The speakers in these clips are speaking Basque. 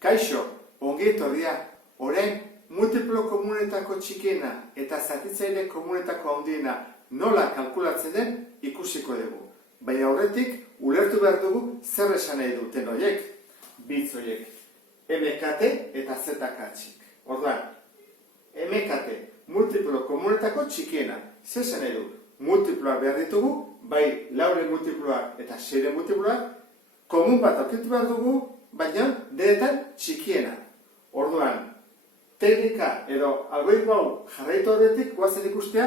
Kaixo, ongi etorria, orain multiplo komunetako txikiena eta zatitzaile komunetako handiena nola kalkulatzen den ikusiko dugu. Baina horretik, ulertu behar dugu zer esan nahi duten horiek, bitz horiek, MKT eta ZK txik. Orduan, MKT, multiplo komunetako txikiena, zer esan nahi du? Multiploak behar ditugu, bai lauren multiploak eta seiren multiploak, komun bat aurkitu behar dugu, baina denetan txikiena. Orduan, teknika edo algoritmo hau jarraitu horretik goazen ikustea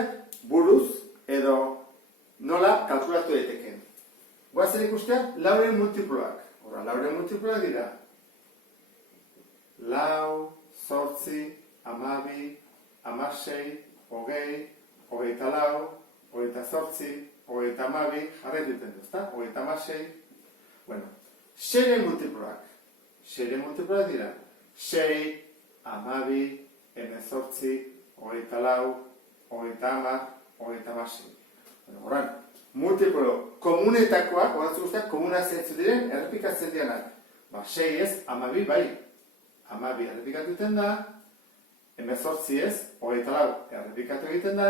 buruz edo nola kalkulatu daiteken. Goazen ikustea lauren multiploak. Orduan, lauren multiploak dira. Lau, 8, 12, 16, 20, 24, 28, 32, jarrai duten du, ezta? 36. Bueno, seiren multiploak. Seiren multiploak dira. 6, 12, 18, 24, 30, 36. Horren, multiplo komunetakoak, horatzen guztiak, komuna zentzu diren, errepikatzen dianak. 6 ez, 12 bai. 12 errepikatu egiten da, 18 ez, 24 errepikatu egiten da,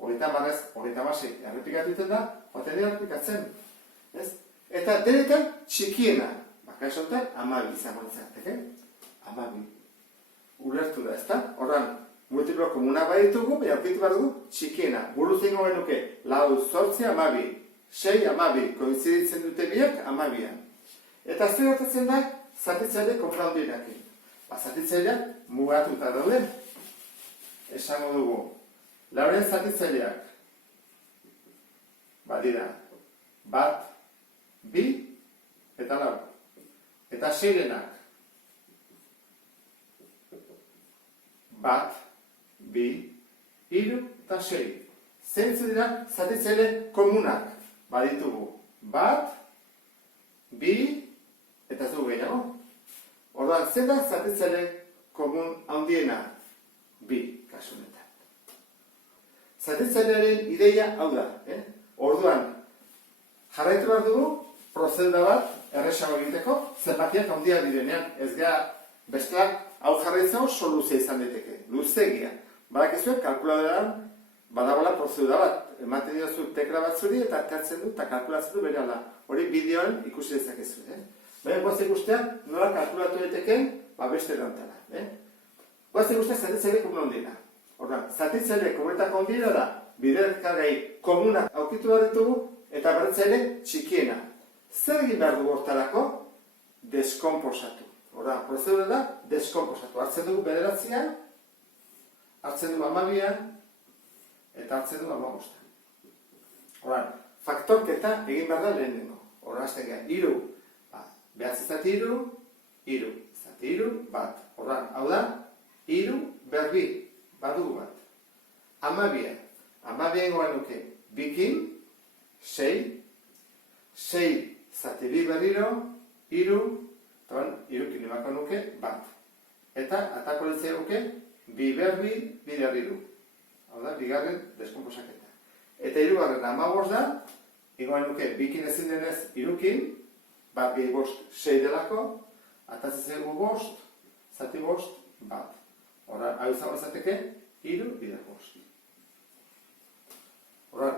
30 ez, 36 errepikatu egiten da, joaten dira errepikatzen. Eta denetan txikiena, kaixo honetan, 12 izango litzateke. 12. Ulertu da, ezta? Horren, multiplo komuna baditugu, baina aurkitu behar dugu txikiena. Buruz egingo genuke, 4, 12, 6, 12, koinziditzen dute biak 12an. Eta zer gertatzen da, zatitzaile kontraundienak. Zatitzaileak mugatuta daude. Esango dugu, lauren zatitzaileak badira 1, 2 eta 4. Eta seirenak 1, 2, 3 eta 6. Zeintzu dira zatitzaile komunak baditugu. 1, 2 eta ez dugu gehiago. Orduan, zer da zatitzaile komun handiena? 2 kasu honetan. Zatitzailearen ideia hau da. Orduan, jarraitu behar dugu prozedura bat erresago egiteko zenbakiak handiak direnean. Ez gara besteak hau jarraitzeko soluzia izan daiteke. Luzegia. Badakizuek kalkuladoran badagoela prozedura bat. Ematen diozu tekla bat zuri eta atertzen du eta kalkulatzen du berehala. Hori bideoan ikusi dezakezu. Baina goaz ikustea nola kalkulatu daiteken beste erantara. Goaz ikustea zatitzaile komun handiena. Orduan, zatitzaile komunetako handiena da biderkagai komunak aurkitu behar ditugu eta berritzaile txikiena. Zer egin behar dugu hortarako? Deskomposatu. Orduan, prozedura da deskomposatu. Hartzen dugu bederatzian, hartzen dugu 12an eta hartzen dugu 15an. Orduan, faktorketa egin behar da lehenengo. Orduan, azten gara, 3. Behatzi zati 3, 3 zati 3, bat. Horran, hau da, 3 berbi, badugu bat. 12. 12 goa nuke, bikin, 6, 6 zati 2 berriro, 3, eta 3 imako nuke, bat. Eta, atako litzea nuke, 2 berbi, 2 berriru. Hau da, bigarren deskomposaketa. Eta 3 15 da, ingoa nuke, bikin ezin denez, 3kin, bat gehi 6 delako, atatzen zego 5, zati 5, bat. Horran, hau izango zateke, 3, 5. Horran,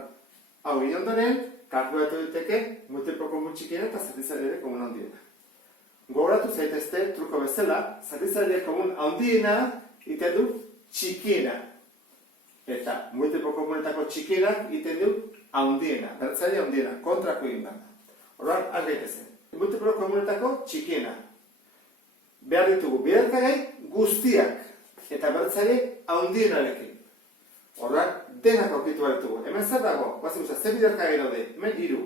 hau ginen ondoren, kalkulatu diteke multiplo komun txikiena eta zatitzaile komun handiena. Gogoratu zaitezte, truko bezala, zatitzaile komun handiena iten du txikiena. Eta multiplo komunetako txikienak iten du handiena, bertzaile handiena, kontrako egin behar. Horran, az gaitezen. Multiplo komunetako txikiena. Behar ditugu biderkagai guztiak eta bertzaile handienarekin. Orduan, denak aurkitu behar ditugu. Hemen zer dago? Guazen guztiak, zer biderkagai daude? Hemen 3.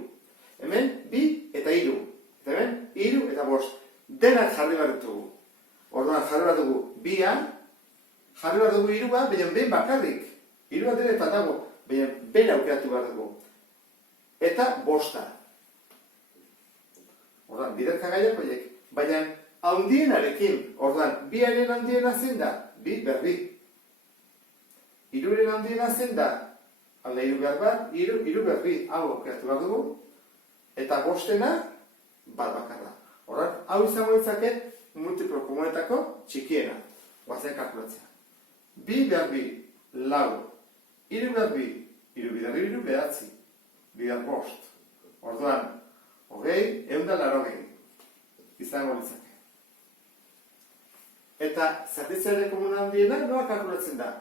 Hemen 2 eta 3. Eta hemen 3 eta 5. Denak jarri behar ditugu. Orduan, jarri behar dugu 2a, jarri behar dugu 3a, baina ben bakarrik. 3a denetan dago, baina ben aukeratu behar dugu. Eta 5a. Orduan, biderkagaiak horiek, baina handienarekin, orduan, 2aren handiena zen da, 2 berbi. 3ren handiena zen da, alda 3 behar bat, 3 berbi, hau aukeratu behar dugu, eta 5ena, bat bakarra. Horren, hau izango ditzake multiplo komunetako txikiena. Guazen kalkulatzea. 2 behar 2, lau. 3 behar 2, 3 bider 3, behatzi. Bider 5. Orduan, 20, 180. Izango litzake. Eta zatitzaile komuna handiena nola kalkulatzen da?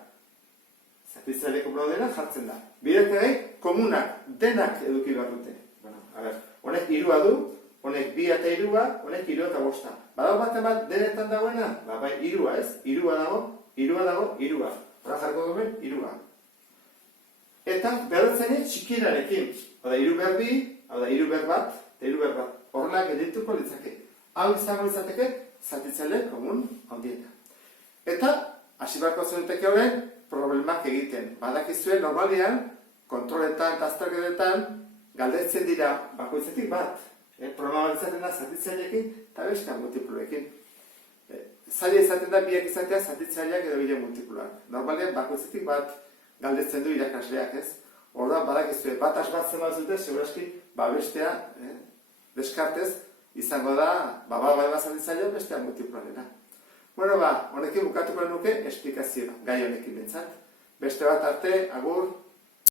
Zatitzaile komuna dena jartzen da. Bidetegei komunak denak eduki behar dute. Honek 3 du, honek 2 eta 3, honek 3 eta 5. Badago bat denetan dagoena? Bai, 3 ez? 3 dago, 3. Hora jarko duen 3. Eta beharretzen txikienarekin. Hau da 3 behar 2, hau da 3 behar 1, eta 3 behar 1. Horrela geldituko litzake. Hau izango litzateke zatitzaile komun handiena. Eta, hasi beharko zenuteke horren, problemak egiten. Badakizue normalean, kontroletan eta azterketetan, galdetzen dira bakoitzetik bat. Programa izaten da zatitzaileekin eta bestea multiploekin. Zaila izaten da biak izatea zatitzaileak edo bide multiploak. Normalean bakoitzetik bat galdetzen du irakasleak, ez? Orduan badakizue bat asmatzen bazute, segurazki bestea deskartez izango da, zatitzailea bestea multiploarena. Bueno, honekin bukatuko nuke esplikazioa, gai honekin bentsat. Beste bat arte, agur.